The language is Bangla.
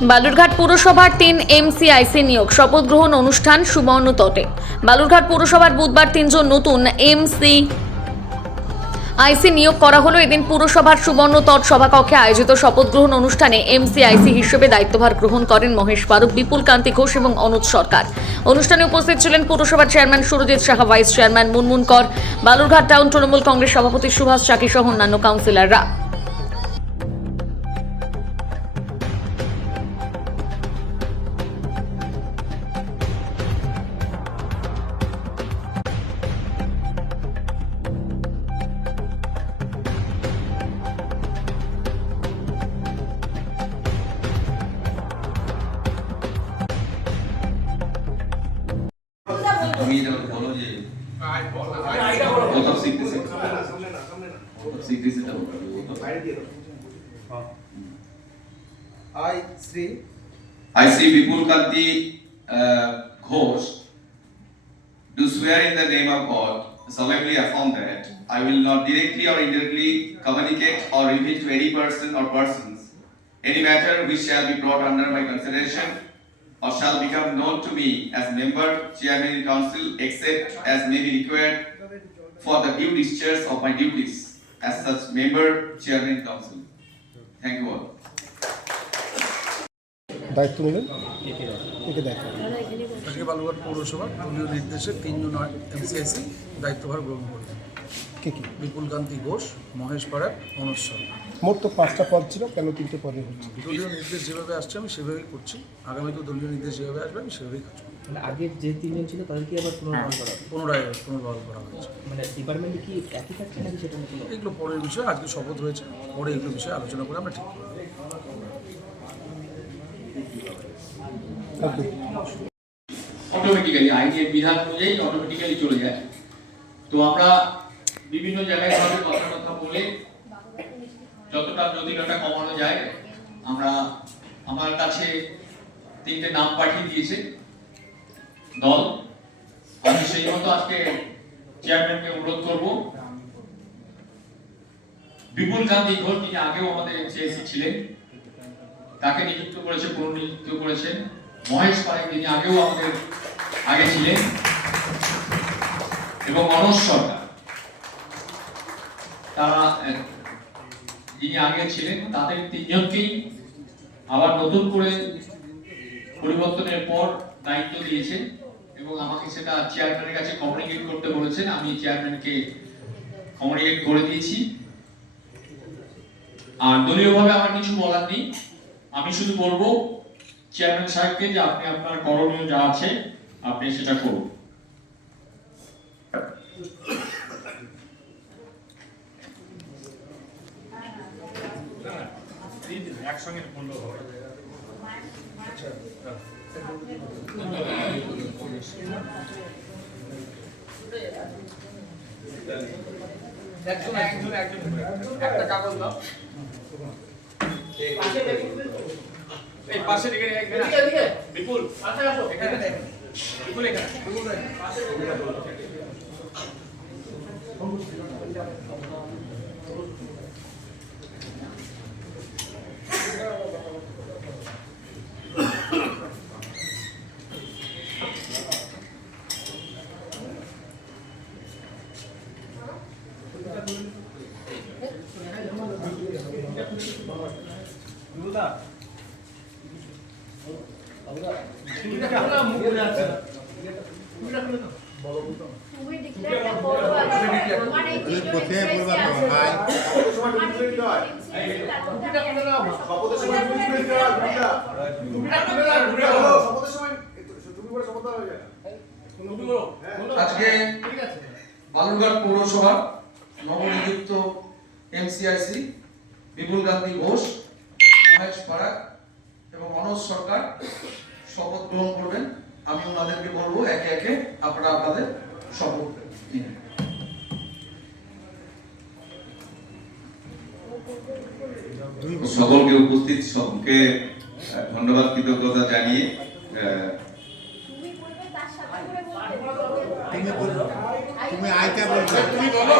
বালুরঘাট পুরসভার 3 এমসিআইসি নিয়োগ শপথ গ্রহণ অনুষ্ঠান সুবর্ণ তটে। বালুরঘাট পুরসভার বুধবার 3 জন নতুন এমসিআইসি নিয়োগ করা হলো। এদিন পুরসভার সুবর্ণ তট সভাকক্ষে আয়োজিত শপথ গ্রহণ অনুষ্ঠানে এমসিআইসি হিসেবে দায়িত্বভার গ্রহণ করেন মহেশ পারুক, বিপুল কান্তি ঘোষ এবং অনুজ সরকার। অনুষ্ঠানে উপস্থিত ছিলেন পুরসভার chairman Surajit Saha, vice chairman Munmun Kar, Balurghat town Trinamool Congress সভাপতি সুভাষ চাকি সহ অন্যান্য কাউন্সিলররা। তুমি এটা বলো যে কোথাও শিখতেছে I, Sri Vipul Kanti Ghosh, do swear in the name of God, solemnly affirm that I will not directly or indirectly communicate or reveal to any person or persons any matter which shall be brought under my consideration or shall become known to me as member, chairman in council, except as may be required for the due discharge of my duties as such member, chairman in council. Thank you all. দায়িত্ব নিলেন একে দায়িত্ব আজকে বালুরঘাট পৌরসভার দলীয় নির্দেশে 3 জন এমসিআইসি দায়িত্বভার গ্রহণ করবেন। কে কি বিপুল কান্তি ঘোষ, মহেশ পাড়ার, অনুজ সরকার। মোট তো 5টা পদ ছিল, কেন 3টে পদে হচ্ছে? দলীয় নির্দেশ যেভাবে আসছে আমি সেভাবেই করছি, আগামীতেও দলীয় নির্দেশ যেভাবে আসবে আমি সেভাবেই কাজ করব। মানে আগের যে 3 জন ছিল তাদেরকে আবার পুনর্বহাল করা হয়েছে। মানে ডিপার্টমেন্টে কি একই থাকছে নাকি সেটা নাকি? এগুলো পরের বিষয়, আজকে শপথ হয়েছে, পরে এগুলো বিষয়ে আলোচনা করে আমরা ঠিক করব। অটোমেটিক্যালি আইনের বিধান অনুযায়ী অটোমেটিক্যালি চলে যায়। তো আমরা বিভিন্ন জায়গায় ভাবে কথা বলে যতটা জটিলতা কমানো যায়, আমরা আমার কাছে 3টে নাম পাঠিয়ে দিয়েছে দল। আমি সেই মতো আজকে চেয়ারম্যানকে অনুরোধ করব, বিপুল কান্তি ঘোষ, তিনি আগেও আমাদের এমসিআইসি ছিলেন, তাকে নিযুক্ত করেছে, পুনর্নিযুক্ত করেছেন। মহেশ পারেক, তিনি আগেও আমাদের আগে ছিলেন, এবং অনুজ সরকার, তারা যিনি আগে ছিলেন, তাদের 3 জনকেই আবার নতুন করে পরিবর্তনের পর দায়িত্ব দিয়েছেন এবং আমাকে সেটা চেয়ারম্যানের কাছে কমিউনিকেট করতে বলেছেন। আমি চেয়ারম্যানকে কমিউনিকেট করে দিয়েছি। আর দলীয়ভাবে আমার কিছু বলার নেই, আমি শুধু বলবো চেয়ারম্যান সাহেবকে যে আপনি আপনার করণীয় যা আছে আপনি সেটা করুন। একসঙ্গে বললেও হবে। একটা কাগজ দাও, এই পাশে দিকে বিপুল এখানে বিপুল এখানে আজকে বালুরঘাট পৌরসভার নবনিযুক্ত এমসিআইসি বিপুল কান্তি ঘোষ, মহেশ পাড়াক এবং অনুজ সরকার শপথ গ্রহণ করবেন। আমি ওনাদেরকে বলবো একে একে আপনারা আপনাদের শপথ নিন। সকলকে উপস্থিত সবকে ধন্যবাদ, কৃতজ্ঞতা জানিয়ে তুমি আইটা বলছো, তুমি বলো।